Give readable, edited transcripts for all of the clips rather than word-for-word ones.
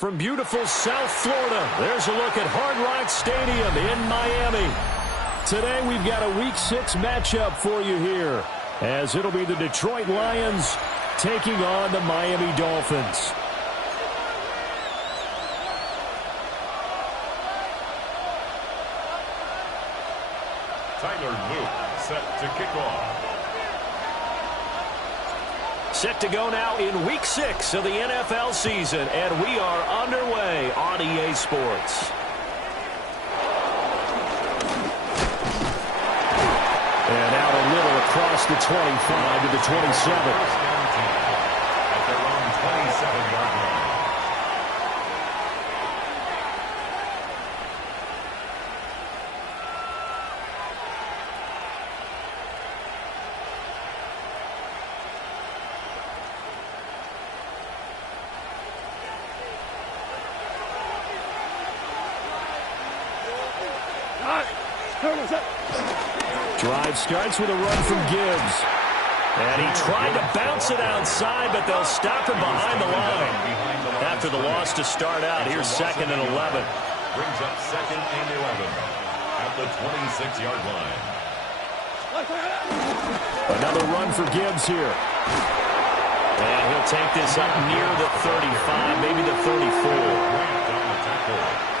From beautiful South Florida, there's a look at Hard Rock Stadium in Miami. Today we've got a Week 6 matchup for you here, as it'll be the Detroit Lions taking on the Miami Dolphins. Tyler Luke set to kick off. Set to go now in Week 6 of the NFL season, and we are underway on EA Sports. And out a little across the 25 to the 27. At their own 27-yard line. Drive starts with a run from Gibbs. And he tried to bounce it outside, but they'll stop him behind the line. After the loss to start out, here's 2nd and 11. Brings up 2nd and 11 at the 26-yard line. Another run for Gibbs here. And he'll take this up near the 35, maybe the 34.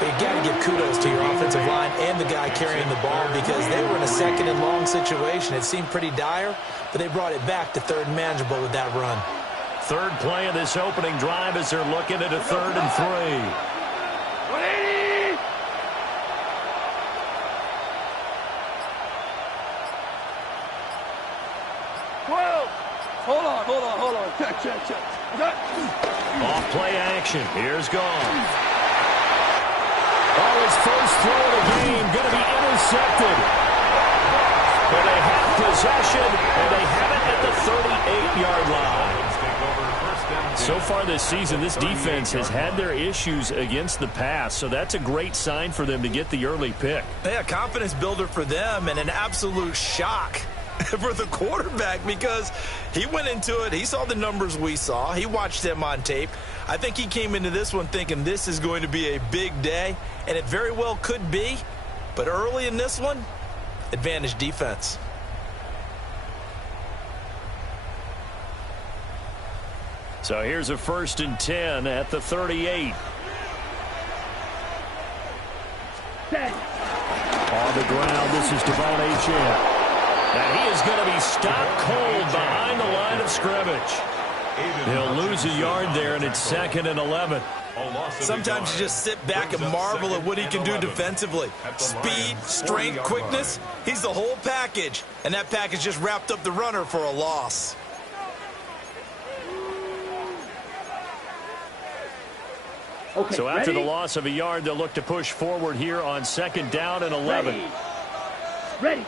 You got to give kudos to your offensive line and the guy carrying the ball, because they were in a 2nd and long situation. It seemed pretty dire, but they brought it back to 3rd and manageable with that run. Third play of this opening drive as they're looking at a 3rd and 3. 180! Hold on. Check. Off play action. Here's Goff. His first throw of the game going to be intercepted. But they have possession, and they have it at the 38-yard line. So far this season, this defense has had their issues against the pass, so that's a great sign for them to get the early pick. Yeah, confidence builder for them, and an absolute shock for the quarterback, because he went into it, he saw the numbers we saw, he watched them on tape. I think he came into this one thinking this is going to be a big day, and it very well could be, but early in this one, advantage defense. So here's a 1st and 10 at the 38. On the ground, this is Devon Achane. And he is going to be stopped cold behind the line of scrimmage. He'll lose a yard there, and it's 2nd and 11. Sometimes you just sit back and marvel at what he can do defensively. Speed, strength, quickness, he's the whole package. And that package just wrapped up the runner for a loss. Okay, so after the loss of a yard, they'll look to push forward here on 2nd down and 11. Ready.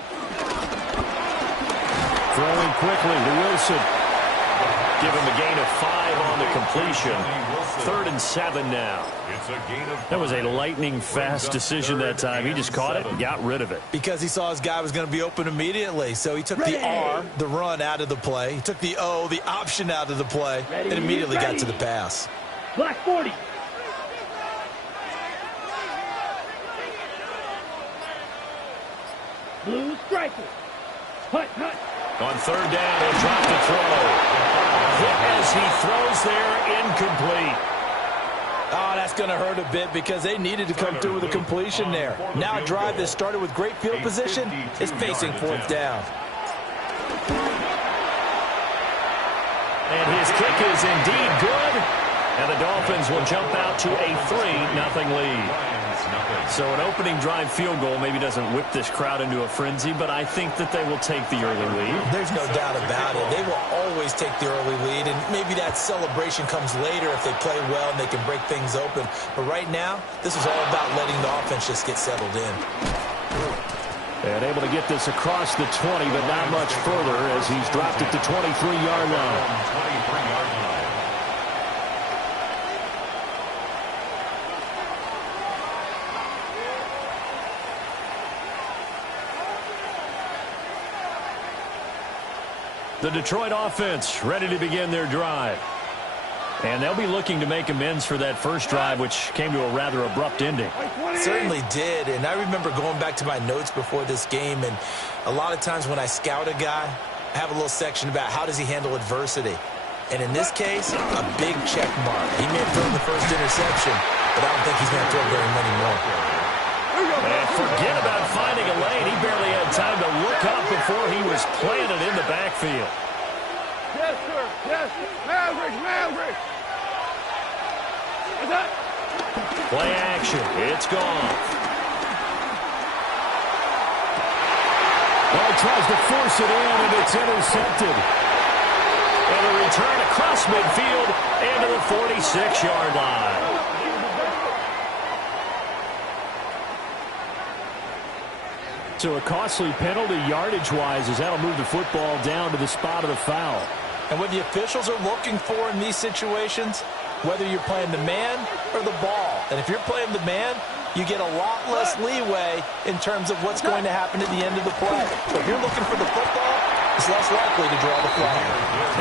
Throwing quickly to Wilson. Give him a gain of 5 on the completion. 3rd and 7 now. That was a lightning-fast decision that time. He just caught it and got rid of it. Because he saw his guy was going to be open immediately. So he took the R, the run, out of the play. He took the O, the option, out of the play, and immediately got to the pass. Black 40. Blue striker. Hut. On 3rd down, he'll drop the throw. Hit as he throws there, incomplete. Oh, that's going to hurt a bit, because they needed to come through with a completion there. Now a drive that started with great field position is facing 4th down. And his kick is indeed good. And the Dolphins will jump out to a 3-0 lead. So an opening drive field goal maybe doesn't whip this crowd into a frenzy, but I think that they will take the early lead. There's no doubt about it. They will always take the early lead, and maybe that celebration comes later if they play well and they can break things open. But right now, this is all about letting the offense just get settled in. And able to get this across the 20, but not much further as he's dropped at the 23-yard line. 23-yard line. The Detroit offense ready to begin their drive. And they'll be looking to make amends for that first drive, which came to a rather abrupt ending. Certainly did, and I remember going back to my notes before this game, and a lot of times when I scout a guy, I have a little section about how does he handle adversity. And in this case, a big check mark. He may have thrown the first interception, but I don't think he's going to throw very many more. And forget about finding a lane. He barely had time to look up before he was planted in the backfield. Yes, sir. Yes. Maverick, Maverick. What's that? Play action. It's gone. Well, he tries to force it in, and it's intercepted. And a return across midfield and to the 46-yard line. So a costly penalty yardage-wise as that'll move the football down to the spot of the foul. And what the officials are looking for in these situations, whether you're playing the man or the ball, and if you're playing the man, you get a lot less leeway in terms of what's going to happen at the end of the play. But if you're looking for the football, it's less likely to draw the flag.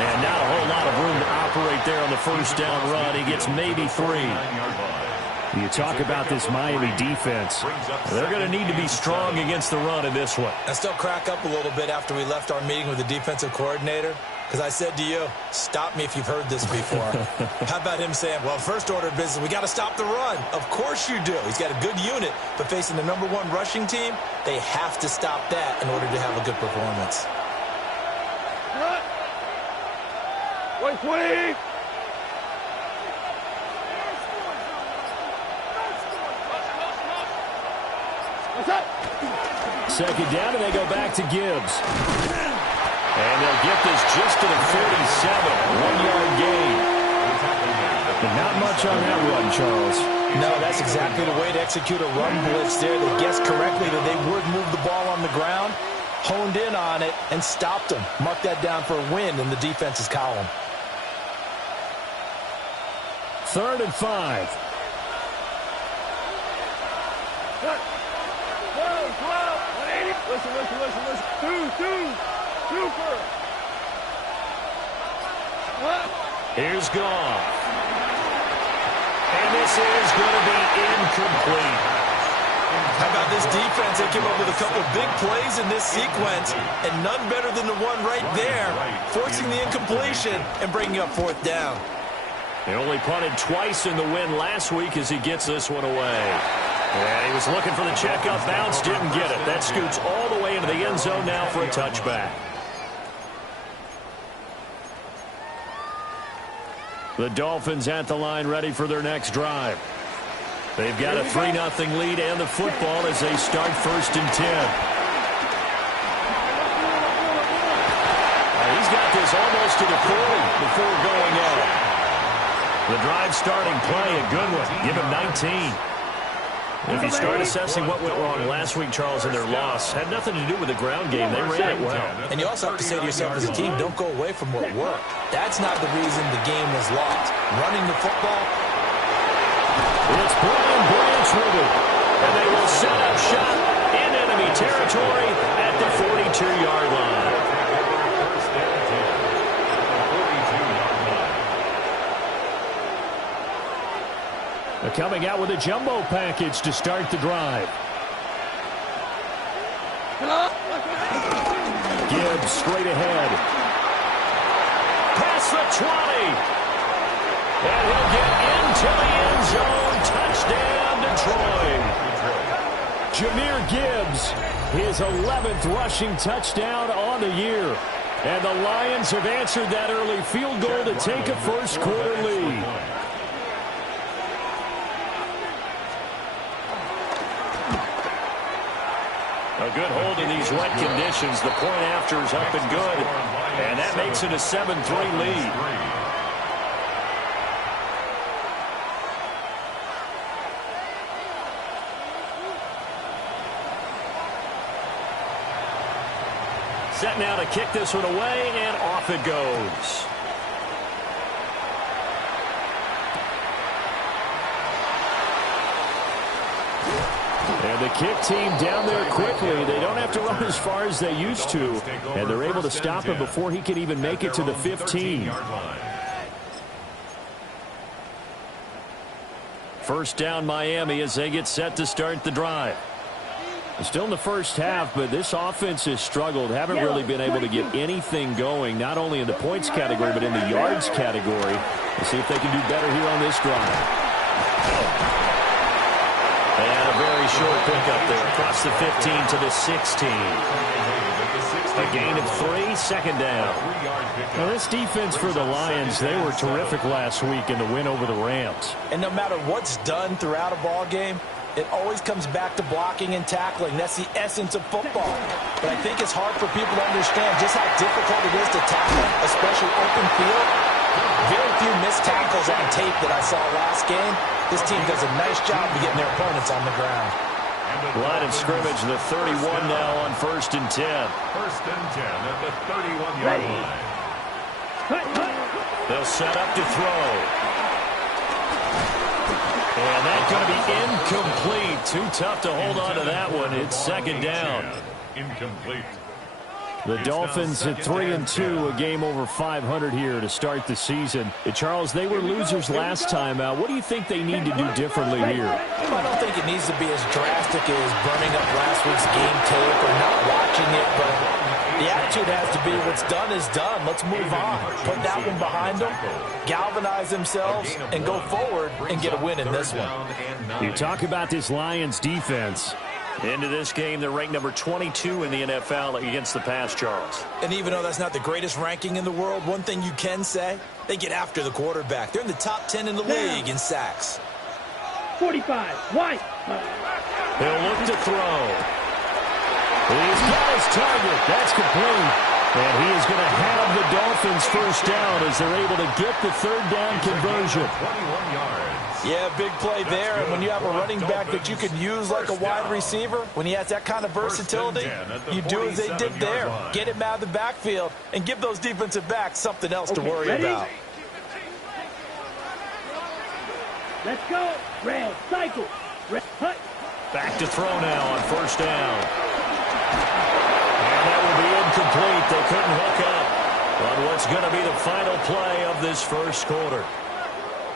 And not a whole lot of room to operate there on the first down run. He gets maybe 3. You talk about this Miami defense. They're going to need to be strong against the run in this one. I still crack up a little bit after we left our meeting with the defensive coordinator, because I said to you, stop me if you've heard this before. How about him saying, well, first order of business, we got to stop the run. Of course you do. He's got a good unit, but facing the #1 rushing team, they have to stop that in order to have a good performance. What? 120. What's that? Second down, and they go back to Gibbs. And they'll get this just to the 47. 1-yard gain. But not much on that run, Charles. No, that's exactly the way to execute a run blitz there. They guessed correctly that they would move the ball on the ground, honed in on it, and stopped them. Mark that down for a win in the defense's column. 3rd and 5. Listen. Super. What? Here's Goff. And this is going to be incomplete. How about this defense? They came up with a couple of big plays in this sequence, and none better than the one right there, forcing the incompletion and bringing up 4th down. He only punted twice in the win last week as he gets this one away. And he was looking for the checkup bounce, didn't get it. That scoots all the way into the end zone now for a touchback. The Dolphins at the line ready for their next drive. They've got a 3-0 lead and the football as they start 1st and 10. He's got this almost to the 40 before going out. The drive starting play, a good one. Give him 19. If you start assessing what went wrong last week, Charles, in their loss, had nothing to do with the ground game. They ran it well. And you also have to say to yourself as a team, don't go away from what worked. That's not the reason the game was lost. Running the football. It's Brian Branch with it. And they will set up shop in enemy territory at the 42-yard line. They're coming out with a jumbo package to start the drive. Gibbs straight ahead. Past the 20. And he'll get into the end zone. Touchdown, Detroit. Jahmyr Gibbs, his 11th rushing touchdown on the year. And the Lions have answered that early field goal to take a first quarter lead. A good hold in these wet conditions. The point after is up and good. And that makes it a 7-3 lead. Set now to kick this one away, and off it goes. And the kick team down there quickly. They don't have to run as far as they used to. And they're able to stop him before he can even make it to the 15. First down Miami as they get set to start the drive. Still in the first half, but this offense has struggled. Haven't really been able to get anything going, not only in the points category, but in the yards category. We'll see if they can do better here on this drive. And a very short pickup there across the 15 to the 16. A gain of 3, second down. Now, this defense for the Lions, they were terrific last week in the win over the Rams. And no matter what's done throughout a ball game, it always comes back to blocking and tackling. That's the essence of football. But I think it's hard for people to understand just how difficult it is to tackle, especially open field. Very few missed tackles on tape that I saw last game. This team does a nice job of getting their opponents on the ground. Line of scrimmage, the 31 now on 1st and 10. 1st and 10 at the 31-yard line. They'll set up to throw. And that's going to be incomplete. Too tough to hold on to that one. It's second down. Incomplete. The Dolphins at 3-2, a game over 500 here to start the season. Charles, they were losers last time out. What do you think they need to do differently here? Well, I don't think it needs to be as drastic as burning up last week's game tape or not watching it, but the attitude has to be what's done is done. Let's move on. Put that one behind them, galvanize themselves, and go forward and get a win in this one. You talk about this Lions defense. Into this game, they're ranked number 22 in the NFL against the pass, Charles. And even though that's not the greatest ranking in the world, one thing you can say, they get after the quarterback. They're in the top 10 in the league in sacks. 45, white. He'll look to throw. He's got his target. That's complete. And he is going to have the Dolphins first down as they're able to get the third down conversion. 21 yards. Yeah, big play there. And when you have a running back that you can use like a wide receiver, when he has that kind of versatility, you do as they did there. Get him out of the backfield and give those defensive backs something else to worry about. Let's go. Red, cycle. Red, hut. Back to throw now on first down. And that will be incomplete. They couldn't hook up on what's going to be the final play of this first quarter.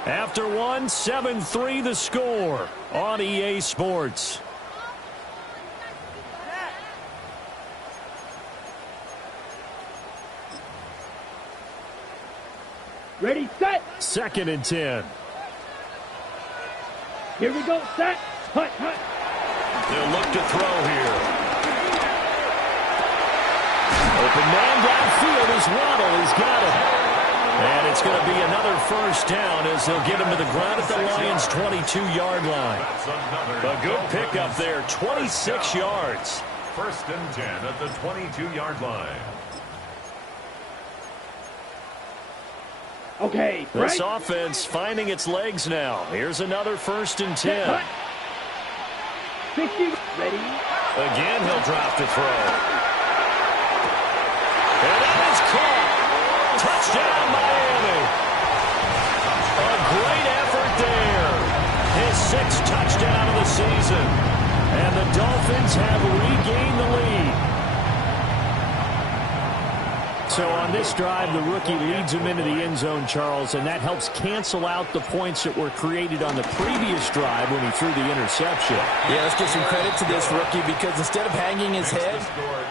After one, 7-3 the score on EA Sports. Ready, set. 2nd and 10. Here we go, set. Hut, hut. They'll look to throw here. Open man downfield is Waddle. He's got it. And it's going to be another first down as they'll get him to the ground at the Lions' 22-yard line. A good pickup there, 26 yards. 1st and 10 at the 22-yard line. Okay, This right. offense finding its legs now. Here's another 1st and 10. 60, ready. Again, he'll drop to throw. And that is caught. Touchdown, Miami. A great effort there. His 6th touchdown of the season. And the Dolphins have regained the lead. So on this drive, the rookie leads him into the end zone, Charles, and that helps cancel out the points that were created on the previous drive when he threw the interception. Yeah, let's give some credit to this rookie because instead of hanging his head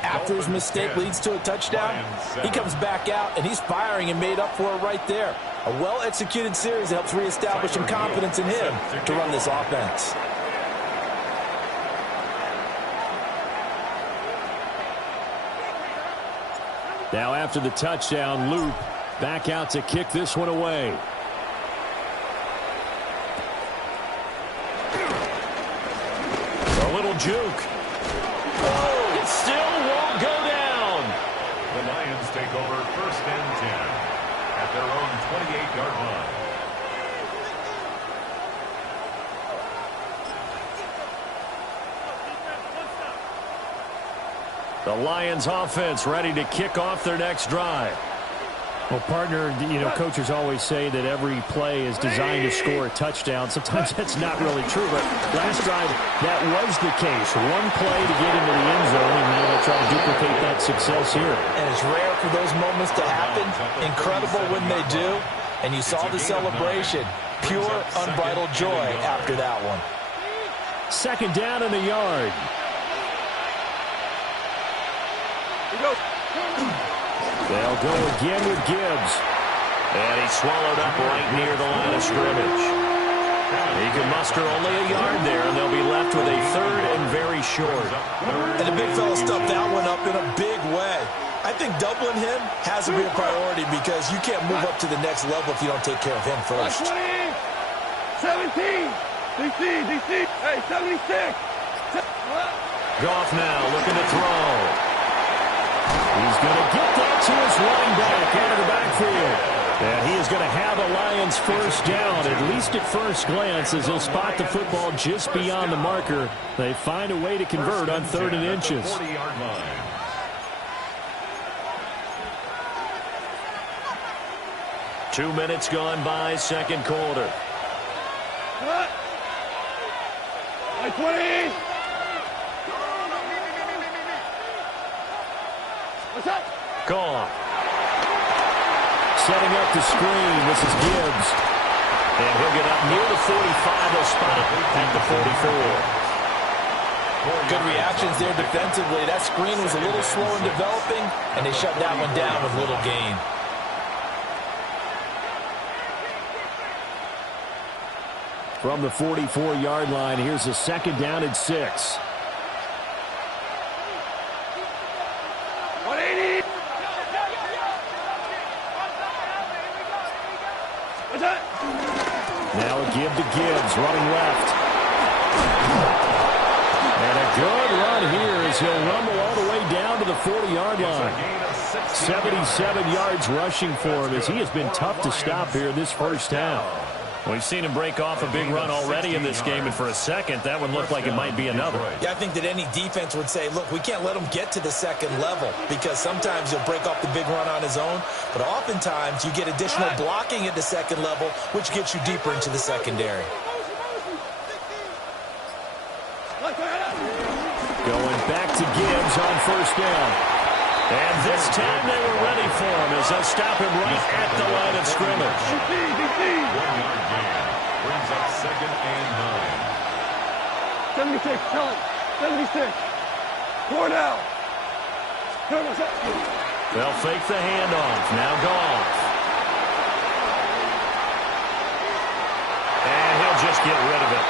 after his mistake leads to a touchdown, he comes back out and he's firing and made up for it right there. A well-executed series that helps reestablish some confidence in him to run this offense. Now after the touchdown, Loop back out to kick this one away. A little juke. Oh, it still won't go down. The Lions take over 1st and 10 at their own 28-yard line. The Lions offense ready to kick off their next drive. Well, partner, coaches always say that every play is designed to score a touchdown. Sometimes that's not really true, but last drive, that was the case. One play to get into the end zone, and now they'll try to duplicate that success here. And it's rare for those moments to happen. Incredible when they do. And you saw the celebration. Pure, unbridled joy after that one. Second down in the yard. They'll go again with Gibbs. And he's swallowed up right near the line of scrimmage. He can muster only a yard there, and they'll be left with a third and very short. And the big fella stuffed that one up in a big way. I think doubling him has to be a priority because you can't move up to the next level if you don't take care of him first. 17. DC. Hey, 76. Goff now looking to throw. He's going to get that to his running back out of the backfield. And he is going to have a Lions first down, at least at first glance, as he'll spot the football just beyond the marker. They find a way to convert on 3rd and inches. 40-yard line. Two minutes gone by, second quarter. 20. What's up? Goff. Setting up the screen, this is Gibbs. And he'll get up near the 45. They'll spot it at the 44. Good reactions there defensively. That screen was a little slow in developing, and they shut that one down with little gain. From the 44-yard line, here's a second down and 6. 180. What's that? Now a give to Gibbs, running left. And a good run here as he'll rumble all the way down to the 40-yard line. 77 yards rushing for him as he has been tough to stop here in this first half. We've seen him break off a big run already in this game, and for a second, that one looked like it might be another. Yeah, I think that any defense would say, look, we can't let him get to the second level because sometimes he'll break off the big run on his own, but oftentimes you get additional blocking at the second level, which gets you deeper into the secondary. Going back to Gibbs on first down. And this time they were ready for him as they'll stop him right at the line of scrimmage. 1-yard gain. Brings up 2nd and 9. 76. Tell him. 76. 4 down. They'll fake the handoff. Now Goff. And he'll just get rid of it.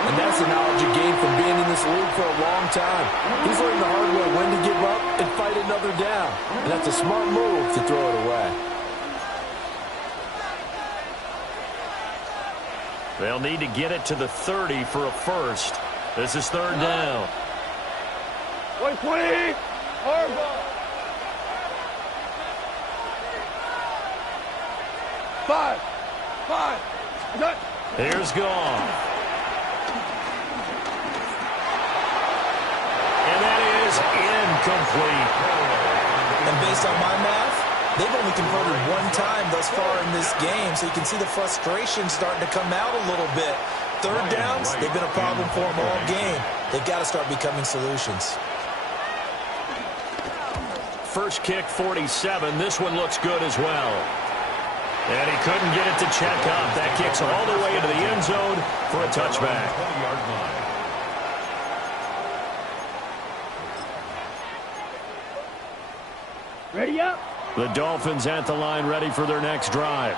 And that's the knowledge you gain from being in this league for a long time. He's learned the hard way when to give up and fight another down. And that's a smart move to throw it away. They'll need to get it to the 30 for a first. This is 3rd down. 120. Hard ball. 5. Here's Goff. And that is incomplete. And based on my math, they've only converted one time thus far in this game, so you can see the frustration starting to come out a little bit. 3rd downs, they've been a problem for them all game. They've got to start becoming solutions. First kick, 47. This one looks good as well. And he couldn't get it to check up. That kicks all the way into the end zone for a touchback. 20-yard line. Ready up. The Dolphins at the line, ready for their next drive.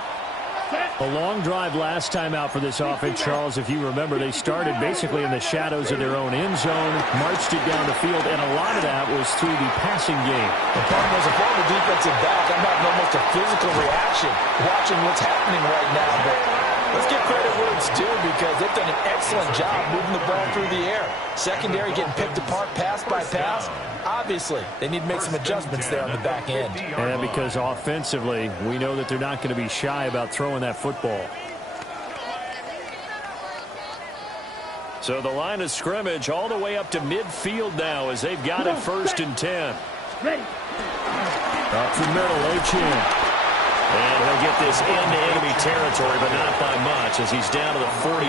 A long drive last time out for this offense, Charles. If you remember, they started basically in the shadows of their own end zone, marched it down the field, and a lot of that was through the passing game. The problem is, if I'm the defensive back, I'm having almost a physical reaction watching what's happening right now. But let's give credit where it's due because they've done an excellent job moving the ball through the air. Secondary getting picked apart pass by pass. Obviously, they need to make some adjustments there on the back end. And because offensively, we know that they're not going to be shy about throwing that football. So the line of scrimmage all the way up to midfield now as they've got it 1st and 10. Ready. Up the middle, H-in. And he'll get this into enemy territory, but not by much as he's down to the 48.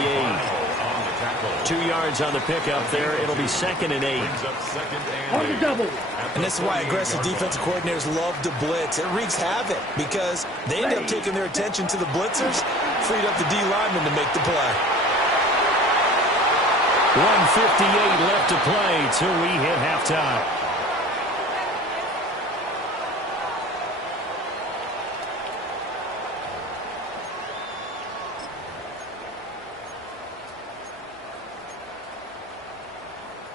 tackle. 2 yards on the pickup there. It'll be 2nd and 8. Brings up 2nd On and the 8. double. And this is why aggressive defensive coordinators love to blitz. It wreaks havoc because they end up taking their attention to the blitzers, freed up the D lineman to make the play. 1:58 left to play till we hit halftime.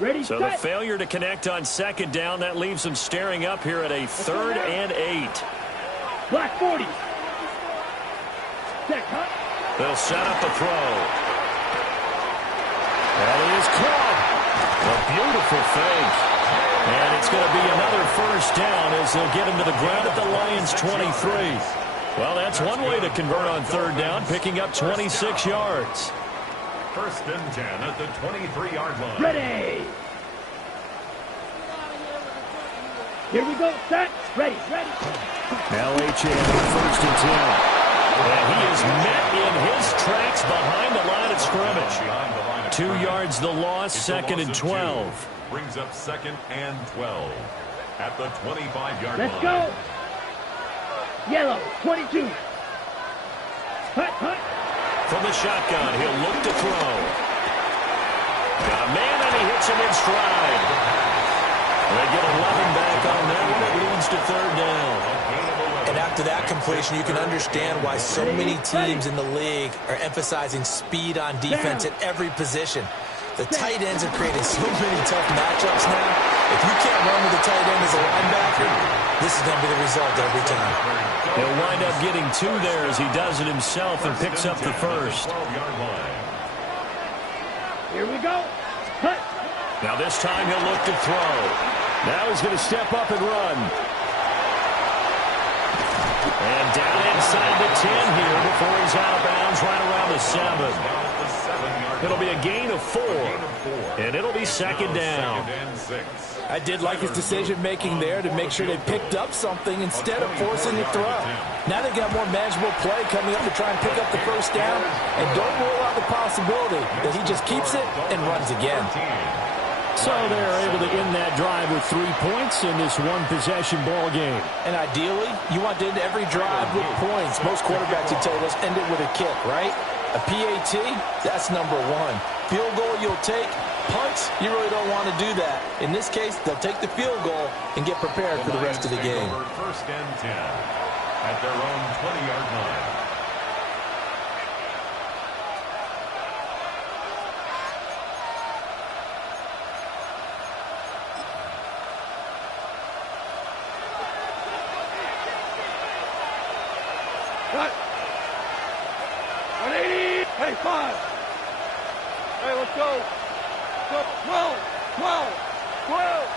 Ready, So the set. failure to connect on 2nd down, that leaves them staring up here at a 3rd and 8. Black 40. Set, cut. They'll set up the throw. That is caught. A beautiful fake. And it's going to be another 1st down as they'll get him to the ground at the Lions' 23. Well, that's one way to convert on 3rd down, picking up 26 yards. 1st and 10 at the 23-yard line. Ready. Here we go. Set. Ready. Ready. Now H.A. 1st and 10. And he is met in his tracks behind the line of scrimmage. Behind the line of 2 scrimmage. yards the loss, It's a 2nd loss and of 12. 2. Brings up 2nd and 12 at the 25-yard line. Let's go. Yellow. 22. Hut, hut. From the shotgun, he'll look to throw. Got a man, and he hits him in stride. They get 11 back on that one. It leads to 3rd down. And after that completion, you can understand why so many teams in the league are emphasizing speed on defense at every position. The tight ends have created so many tough matchups now. If you can't run with the tight end as a linebacker, this is going to be the result every time. He'll wind up getting 2 there as he does it himself and picks up the 1st. Here we go. Hut. Now this time he'll look to throw. Now he's going to step up and run. And down inside the 10 here before he's out of bounds right around the 7. It'll be a gain of 4. And it'll be 2nd down. I did like his decision-making there to make sure they picked up something instead of forcing the throw. Now they got more manageable play coming up to try and pick up the 1st down. And don't rule out the possibility that he just keeps it and runs again. So they're able to end that drive with 3 points in this one-possession ball game. And ideally, you want to end every drive with points. Most quarterbacks would tell you, let's end it with a kick, right? A PAT, that's number 1. Field goal you'll take. Punts, you really don't want to do that. In this case, they'll take the field goal and get prepared for the rest of the game. 1st and 10 at their own 20-yard line. Cut. 180. Hey, 5. Hey, let's go. Go. 12. 12. 12.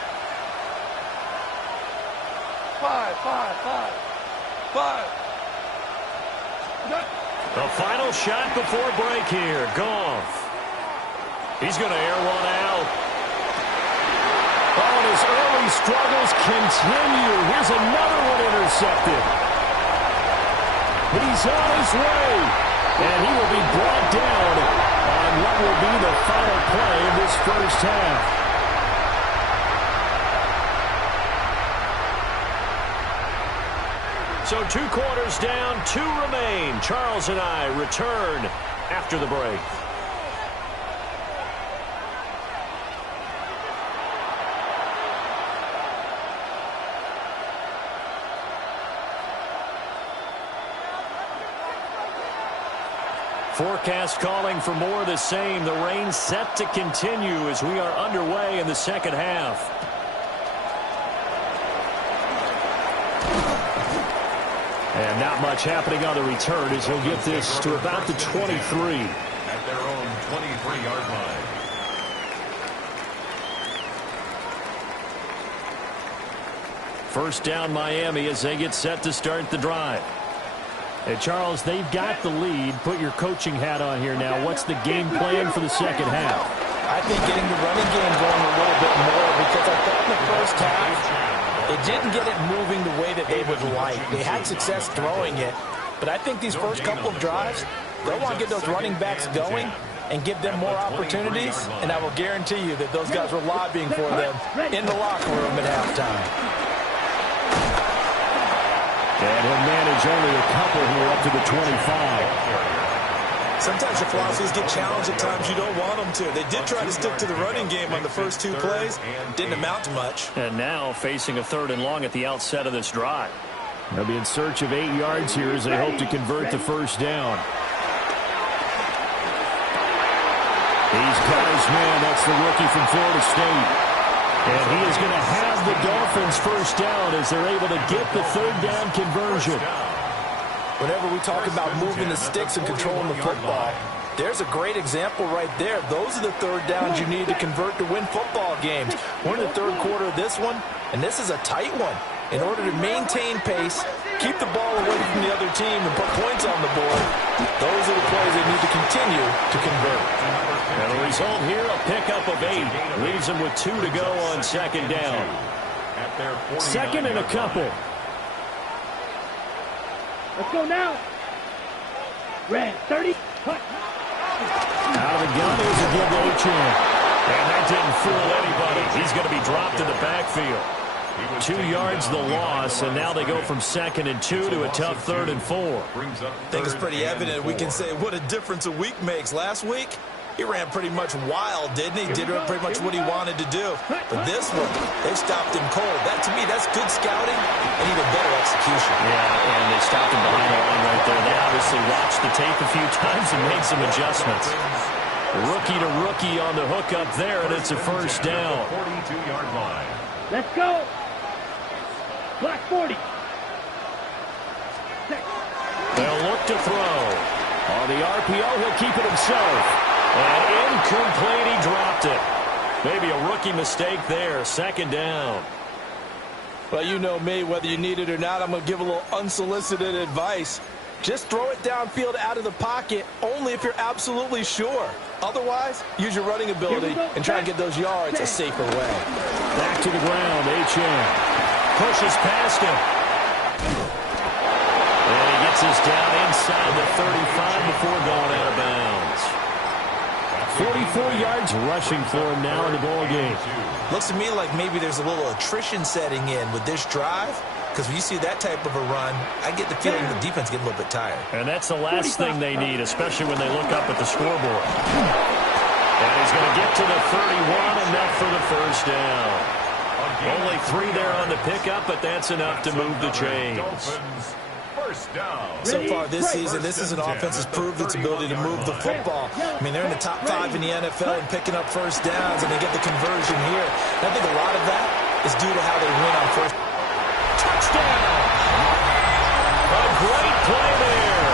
5. 5. 5. 5. The final shot before break here. Goff. He's going to air one out. Oh, and his early struggles continue. Here's another one intercepted. He's on his way. And he will be brought down on what will be the final play of this 1st half. So 2 quarters down, 2 remain. Charles and I return after the break. Forecast calling for more of the same. The rain set to continue as we are underway in the 2nd half. And not much happening on the return as he'll get this to about the 23. At their own 23-yard line. First down Miami as they get set to start the drive. And Charles, they've got the lead. Put your coaching hat on here now. What's the game plan for the 2nd half? I think getting the running game going a little bit more because I thought in the 1st half, it didn't get it moving the way that they would like. They had success throwing it, but I think these first couple of drives, they'll want to get those running backs going and give them more opportunities, and I will guarantee you that those guys were lobbying for them in the locker room at halftime. And he'll manage only a couple here up to the 25. Sometimes your philosophies get challenged at times you don't want them to. They did try to stick to the running game on the first 2 plays. Didn't amount to much. And now facing a 3rd and long at the outset of this drive. They'll be in search of 8 yards here as they hope to convert the first down. He's got his man. That's the rookie from Florida State. And he is going to have the Dolphins first down as they're able to get the 3rd down conversion. Whenever we talk about moving the sticks and controlling the football, there's a great example right there. Those are the 3rd downs you need to convert to win football games. We're in the 3rd quarter of this one, and this is a tight one. In order to maintain pace, keep the ball away from the other team, and put points on the board, those are the plays they need to continue to convert. And the result here, a pickup of 8. Leaves them with 2 to go on 2nd down. 2nd and a couple. Let's go now. Red, 30. Out of the gun is a give to Achane. And that didn't fool anybody. He's going to be dropped in the backfield. 2 yards the loss, and now they go from 2nd and 2 to a tough 3rd and 4. I think it's pretty evident. We can say what a difference a week makes. Last week, he ran pretty much wild, didn't he? Did pretty much what he wanted to do. But this one, they stopped him cold. That, to me, that's good scouting and even better execution. Yeah, and they stopped him behind the line right there. They obviously watched the tape a few times and made some adjustments. Rookie to rookie on the hook up there, and it's a first down. 42-yard line. Let's go. Black 40. They'll look to throw. On the RPO, he'll keep it himself. And incomplete, he dropped it. Maybe a rookie mistake there. 2nd down. Well, you know me, whether you need it or not, I'm going to give a little unsolicited advice. Just throw it downfield out of the pocket only if you're absolutely sure. Otherwise, use your running ability and try and get those yards a safer way. Back to the ground, Achane. Pushes past him. And he gets us down inside the 35 before going out of bounds. 44 yards rushing for him now in the ball game. Looks to me like maybe there's a little attrition setting in with this drive, because when you see that type of a run, I get the feeling the defense getting a little bit tired. And that's the last thing they need, especially when they look up at the scoreboard. And he's going to get to the 31, enough for the first down. Only 3 there on the pickup, but that's enough to move the chains. So far this season, this is an offense that's proved its ability to move the football. I mean, they're in the top 5 in the NFL and picking up first downs, and they get the conversion here. And I think a lot of that is due to how they win on first. Touchdown! A great play there.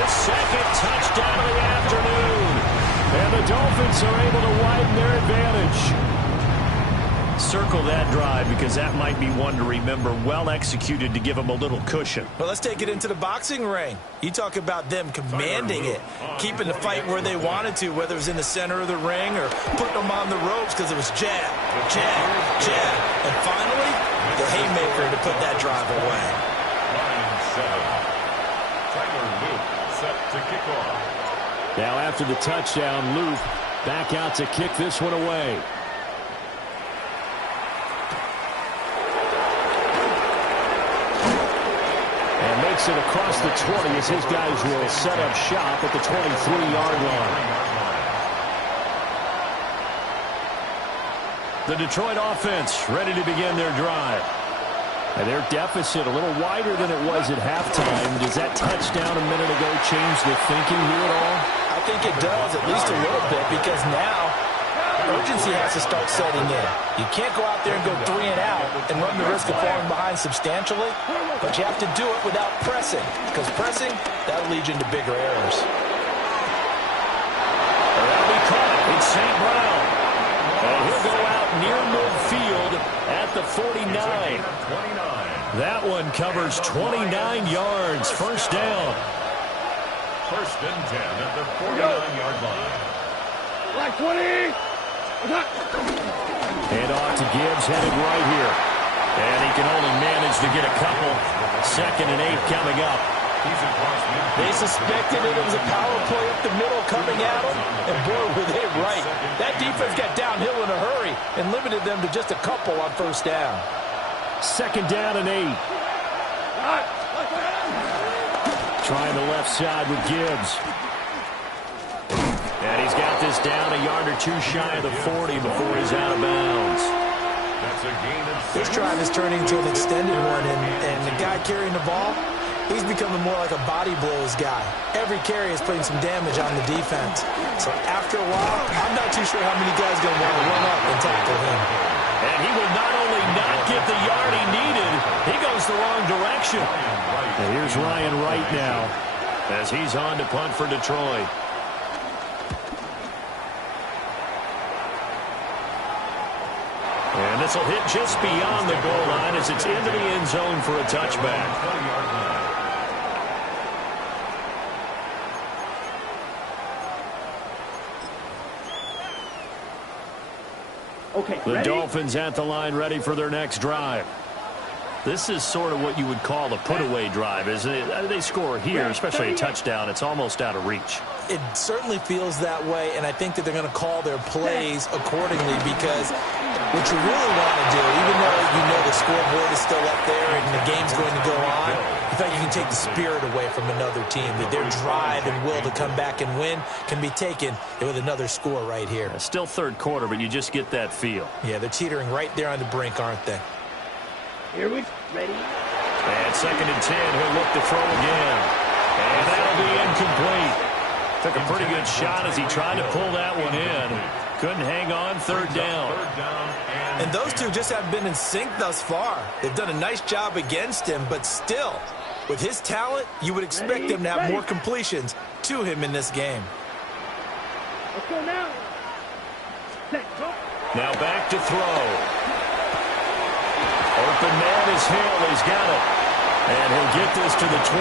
His 2nd touchdown of the afternoon. And the Dolphins are able to widen their advantage. Circle that drive because that might be one to remember. Well executed to give them a little cushion. Well, let's take it into the boxing ring. You talk about them commanding it, keeping the fight where they wanted to, whether it was in the center of the ring or putting them on the ropes because it was jab, jab, jab. And finally, the haymaker to put that drive away. Line 7. Tyler Luke set to kick off. Now after the touchdown, Luke back out to kick this one away. Makes it across the 20 as his guys will set up shop at the 23-yard line. The Detroit offense ready to begin their drive. And their deficit a little wider than it was at halftime. Does that touchdown a minute ago change the thinking here at all? I think it does, at least a little bit, because now urgency has to start setting in. You can't go out there and go 3 and out and run the risk of falling behind substantially, but you have to do it without pressing, because pressing, that'll lead you into bigger errors. That'll be caught. It's St. Brown. And he'll go out near midfield at the 49. That one covers 29 yards. First down. First and 10 at the 49-yard line. Black 20. Hand off to Gibbs, headed right here. And he can only manage to get a couple. 2nd and 8 coming up. They suspected it was a power play up the middle coming at them, and boy, were they right. That defense got downhill in a hurry and limited them to just a couple on first down. 2nd down and 8. Trying the left side with Gibbs. And he's got this down a yard or two shy of the 40 before he's out of bounds. This drive is turning into an extended one, and the guy carrying the ball, he's becoming more like a body blows guy. Every carry is putting some damage on the defense. So after a while, I'm not too sure how many guys are going to want to run up and tackle him. And he will not only not get the yard he needed, he goes the wrong direction. And here's Ryan Wright now as he's on to punt for Detroit. And this will hit just beyond the goal line as it's into the end zone for a touchback. Okay, the Dolphins at the line ready for their next drive. This is sort of what you would call a put-away drive, isn't it? They score here, especially a touchdown. It's almost out of reach. It certainly feels that way, and I think that they're going to call their plays accordingly because what you really want to do, even though you know the scoreboard is still up there and the game's going to go on, in fact, you can take the spirit away from another team, that their drive and will to come back and win can be taken with another score right here. Still third quarter, but you just get that feel. Yeah, they're teetering right there on the brink, aren't they? Here we ready. And 2nd and 10, he'll look to throw again. And that'll be incomplete. Took a pretty good shot as he tried to pull that one in. Couldn't hang on, 3rd down. And those two just haven't been in sync thus far. They've done a nice job against him, but still, with his talent, you would expect him to have more completions to him in this game. Let's go now. Now back to throw. Open man is Hill. He's got it. And he'll get this to the 23,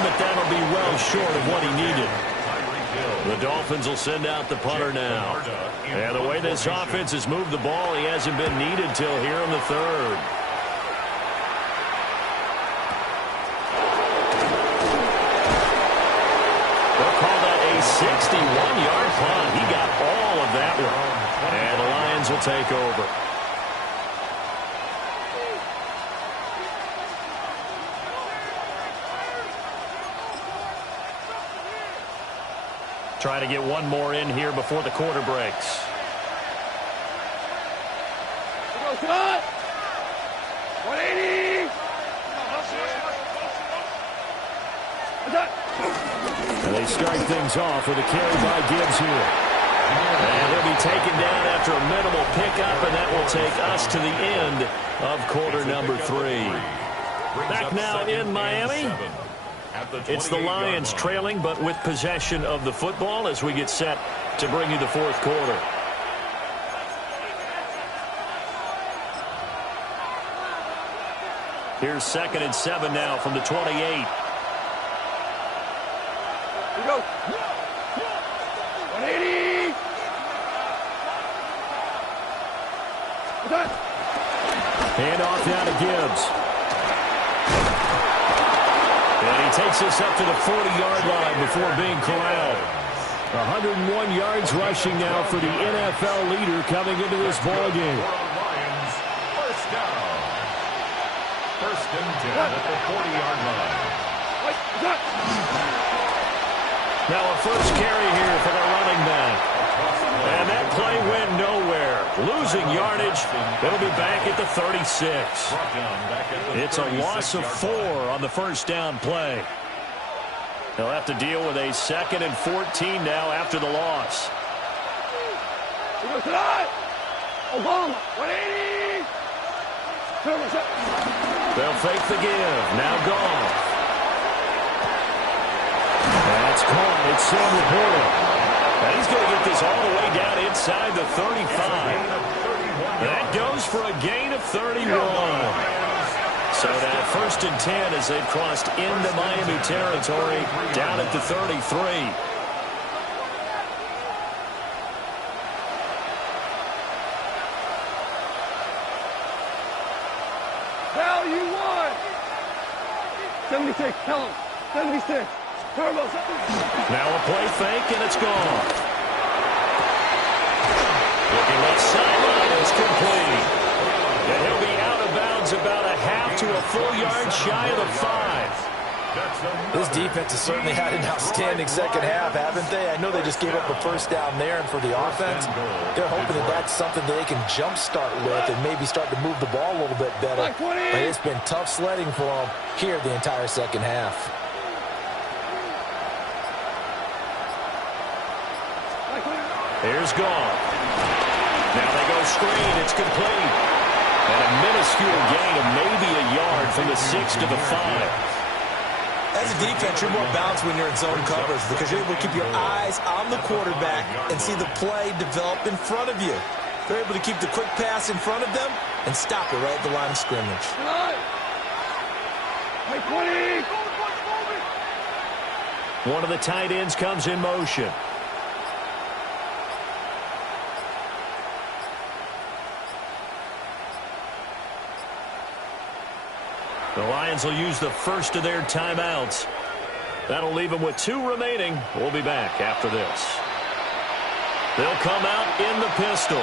but that'll be well short of what he needed. The Dolphins will send out the punter now. And the way this offense has moved the ball, he hasn't been needed till here in the 3rd. They'll call that a 61-yard punt. He got all of that one. And the Lions will take over. Trying to get one more in here before the quarter breaks. Go, cut! 180! And they start things off with a carry by Gibbs here. And he'll be taken down after a minimal pickup, and that will take us to the end of quarter number 3. Back now in Miami. It's the Lions trailing, but with possession of the football as we get set to bring you the 4th quarter. Here's 2nd and 7 now from the 28. Here we go. 180! Hand off now to Gibbs. And he takes us up to the 40-yard line before being corralled. 101 yards rushing now for the NFL leader coming into this ball game. First down. 1st and 10 at the 40-yard line. Now a first carry here for the running back. And that play went nowhere. Losing yardage. It'll be back at the 36. It's a loss of 4 on the first down play. They'll have to deal with a 2nd and 14 now after the loss. Oklahoma, 180! They'll fake the give. Now gone. That's caught. It's Sam Laporta. And he's going to get this all the way down inside the 35. That goes for a gain of 31. So now 1st and 10 as they've crossed into Miami territory down at the 33. Value 1! 76, tell him. 76. Turbo. Now a play fake, and it's gone. Looking left sideline is complete. And he'll be out of bounds about a half to a full yard shy of the 5. This defense has certainly had an outstanding second half, haven't they? I know they just gave up a first down there, and for the offense, they're hoping that that's something that they can jumpstart with and maybe start to move the ball a little bit better. But it's been tough sledding for them here the entire second half. Here's gone. Now they go screen. It's complete. And a minuscule gain of maybe a yard from the 6 to the 5. As a defense, you're more balanced when you're in zone coverage because you're able to keep your eyes on the quarterback and see the play develop in front of you. They're able to keep the quick pass in front of them and stop it right at the line of scrimmage. One of the tight ends comes in motion. The Lions will use the first of their timeouts. That'll leave them with 2 remaining. We'll be back after this. They'll come out in the pistol.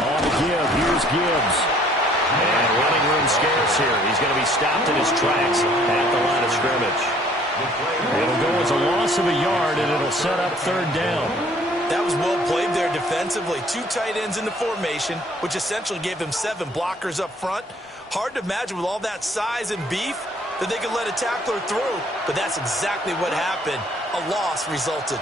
On the give, here's Gibbs. And running room scarce here. He's going to be stopped in his tracks at the line of scrimmage. It'll go as a loss of a yard, and it'll set up 3rd down. That was well played there defensively. 2 tight ends in the formation, which essentially gave them 7 blockers up front. Hard to imagine with all that size and beef that they could let a tackler through, but that's exactly what happened. A loss resulted.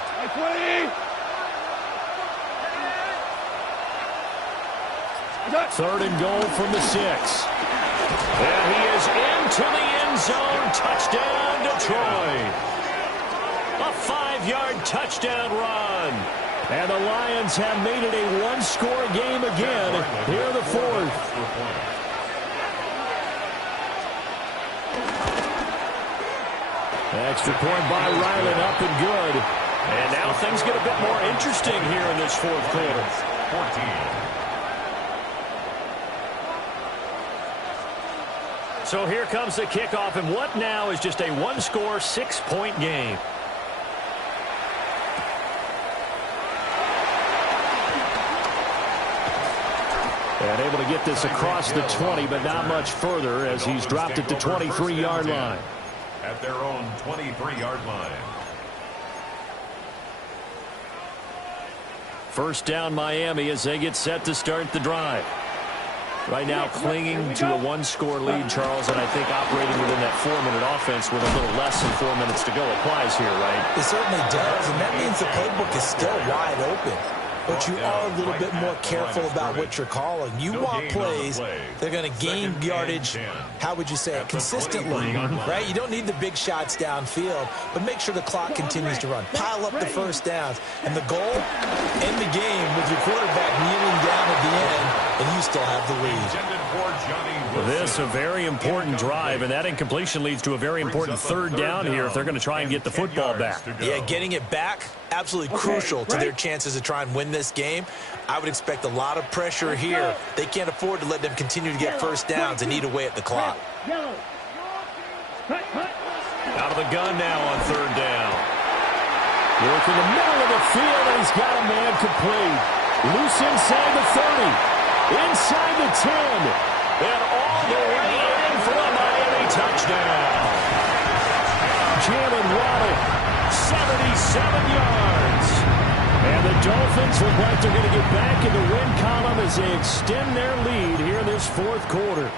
3rd and goal from the 6. And he is into the end zone. Touchdown, Detroit. A 5-yard touchdown run. And the Lions have made it a 1-score game again. Here the 4th. Extra point by Ryland, up and good. And now things get a bit more interesting here in this 4th quarter. 14. So here comes the kickoff, and what now is just a 1-score, 6-point game. And able to get this across the 20, but not much further as he's dropped it to 23-yard line. At their own 23-yard line. First down Miami as they get set to start the drive. Right now clinging to a 1-score lead, Charles, and I think operating within that 4-minute offense with a little less than 4 minutes to go applies here, right? It certainly does, and that means the playbook is still wide open. But you are a little bit more careful about what you're calling. You want plays that are going to gain yardage, how would you say it, consistently, right? You don't need the big shots downfield, but make sure the clock continues to run. Pile up the first downs. And the goal, end the game with your quarterback kneeling down at the end, and you still have the lead. This a very important drive, and that incompletion leads to a very important 3rd down here if they're going to try and get the football back. Yeah, getting it back, absolutely crucial to their chances to try and win this game. I would expect a lot of pressure here. They can't afford to let them continue to get first downs and eat away at the clock. Out of the gun now on 3rd down. Work in the middle of the field, and he's got a man complete. Loose inside the 30, inside the 10. And all the way in for a Miami touchdown. Jalen Waddle, 77 yards. and the Dolphins look like they're going to get back in the win column as they extend their lead here in this 4th quarter.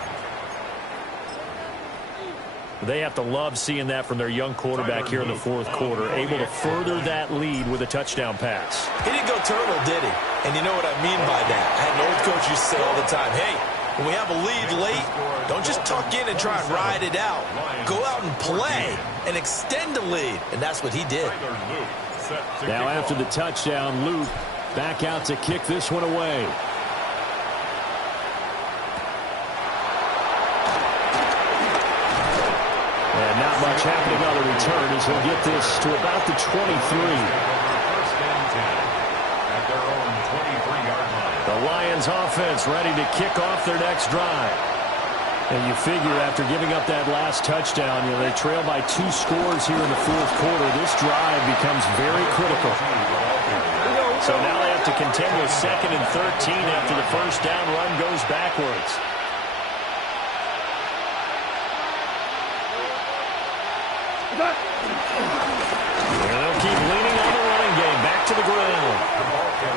They have to love seeing that from their young quarterback here in the 4th quarter, able to further that lead with a touchdown pass. He didn't go turtle, did he? And you know what I mean by that. I had an old coach used to say all the time, hey, when we have a lead late, don't just tuck in and try and ride it out. Go out and play and extend the lead. And that's what he did. Now after the touchdown, Luke back out to kick this one away. And not much happening on the return as he'll get this to about the 23. First and 10 at their own 23-yard line. The Lions offense ready to kick off their next drive. And you figure after giving up that last touchdown, they trail by 2 scores here in the fourth quarter. This drive becomes very critical. So now they have to contend with 2nd and 13 after the first down run goes backwards. They'll keep leaning on the running game. Back to the ground.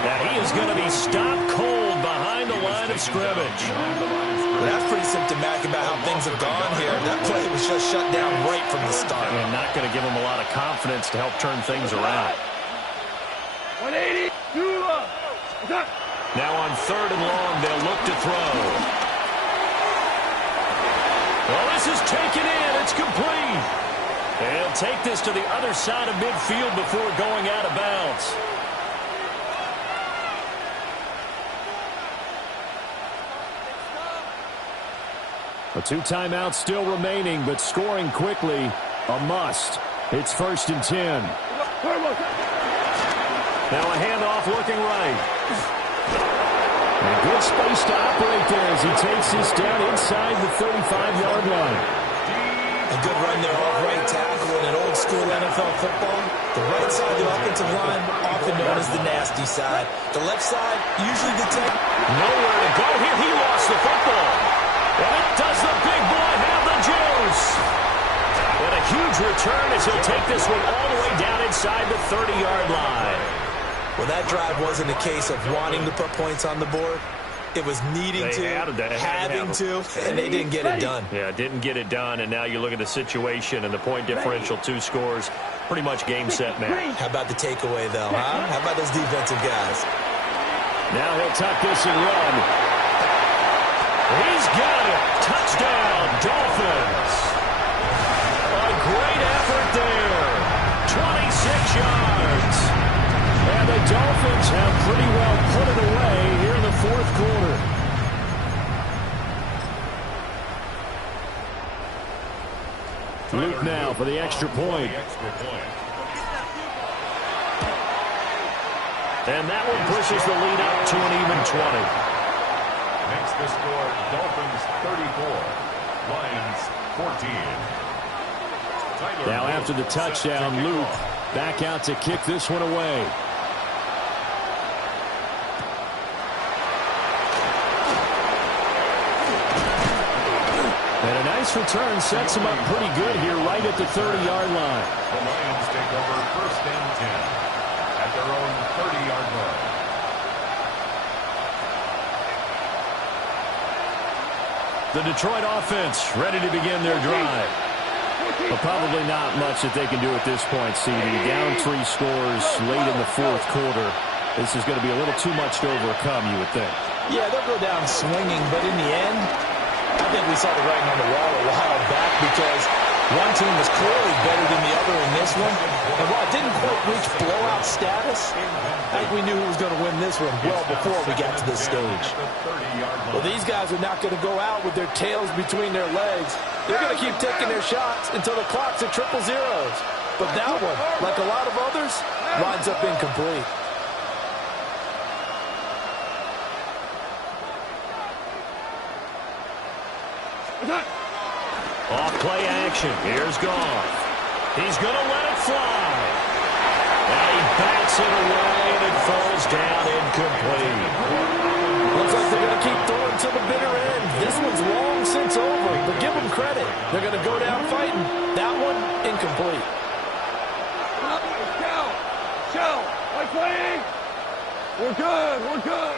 Now he is going to be stopped cold behind the line of scrimmage. Well, that's pretty symptomatic about how things have gone here. That play was just shut down right from the start. And not going to give him a lot of confidence to help turn things around. 180. Now on 3rd and long, they'll look to throw. Well, this is taken in. It's complete. They'll take this to the other side of midfield before going out of bounds. A 2 timeouts still remaining, but scoring quickly, a must. It's 1st and 10. Now a handoff looking right. And good space to operate there as he takes this down inside the 35-yard line. A good run there off right tackle in an old-school NFL football. The right side of the offensive line, often known as the nasty side. The left side, usually the tech. Nowhere to go here. He lost the football. And does the big boy have the juice? And a huge return as he'll take this one all the way down inside the 30-yard line. Well, that drive wasn't a case of wanting to put points on the board. It was needing to, having to, and they didn't get it done. Yeah, didn't get it done, and now you look at the situation and the point differential, 2 scores, pretty much game, set, match. How about the takeaway, though, huh? How about those defensive guys? Now he'll tuck this and run. He's got it. Touchdown, Dolphins. A great effort there. 26 yards. And the Dolphins have pretty well put it away here in the fourth quarter. Luke now for the extra point. And that one pushes the lead up to an even 20. Makes the score Dolphins 34, Lions 14. Now after the touchdown, Luke back out to kick this one away. And a nice return sets him up pretty good here right at the 30-yard line. The Lions take over 1st and 10 at their own 30-yard line. The Detroit offense ready to begin their drive. But probably not much that they can do at this point, CD. Down 3 scores late in the fourth quarter. This is going to be a little too much to overcome, you would think. Yeah, they'll go down swinging, but in the end, I think we saw the writing on the wall a while back because one team was clearly better than the other in this one. And while it didn't quite reach blowout status, I think we knew who was going to win this one well before we got to this stage. Well, these guys are not going to go out with their tails between their legs. They're going to keep taking their shots until the clock's at 000. But that one, like a lot of others, winds up incomplete. Off play action. Here's Goff. He's going to let it fly. And he bats it away, and it falls down incomplete. Looks like they're going to keep throwing to the bitter end. This one's long since over, but give them credit. They're going to go down fighting. That one, incomplete. Shell, like playing. We're good. We're good.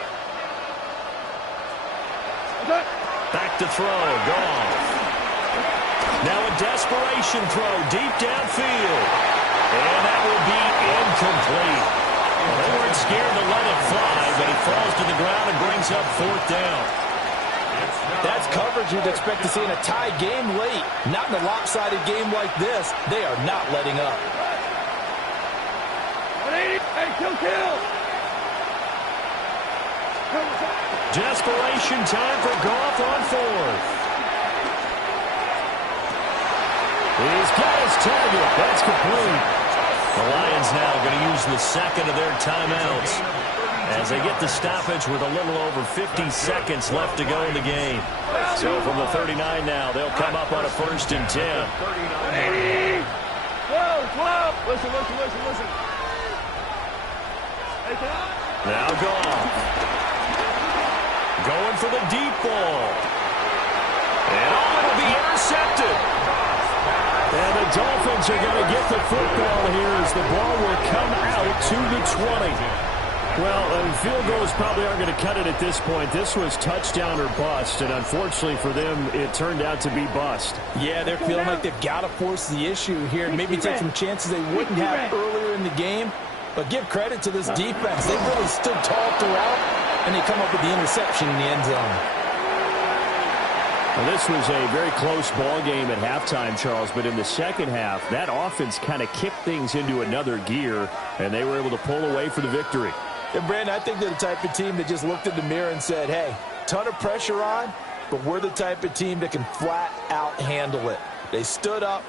Back to throw. Goff. Now a desperation throw deep downfield. And that will be incomplete. They weren't scared to let it fly, but it falls to the ground and brings up 4th down. That's coverage you'd expect to see in a tie game late. Not in a lopsided game like this. They are not letting up. 180. Hey, kill. Desperation time for Goff on 4th. He's got his target. That's complete. The Lions now going to use the second of their timeouts as they get the stoppage with a little over 50 seconds left to go in the game. So from the 39 now, they'll come up on a 1st and 10. 12. Listen. Hey, Now Goff. Going for the deep ball. And it'll be intercepted. And the Dolphins are going to get the football here as the ball will come out to the 20. Well, field goals probably aren't going to cut it at this point. This was touchdown or bust, and unfortunately for them, it turned out to be bust. Yeah, they're feeling like they've got to force the issue here and maybe take some chances they wouldn't have earlier in the game. But give credit to this defense. They really stood tall throughout, and they come up with the interception in the end zone. Well, this was a very close ball game at halftime, Charles, but in the second half, that offense kind of kicked things into another gear, and they were able to pull away for the victory. And, Brandon, I think they're the type of team that just looked in the mirror and said, hey, ton of pressure on, but we're the type of team that can flat out handle it. They stood up,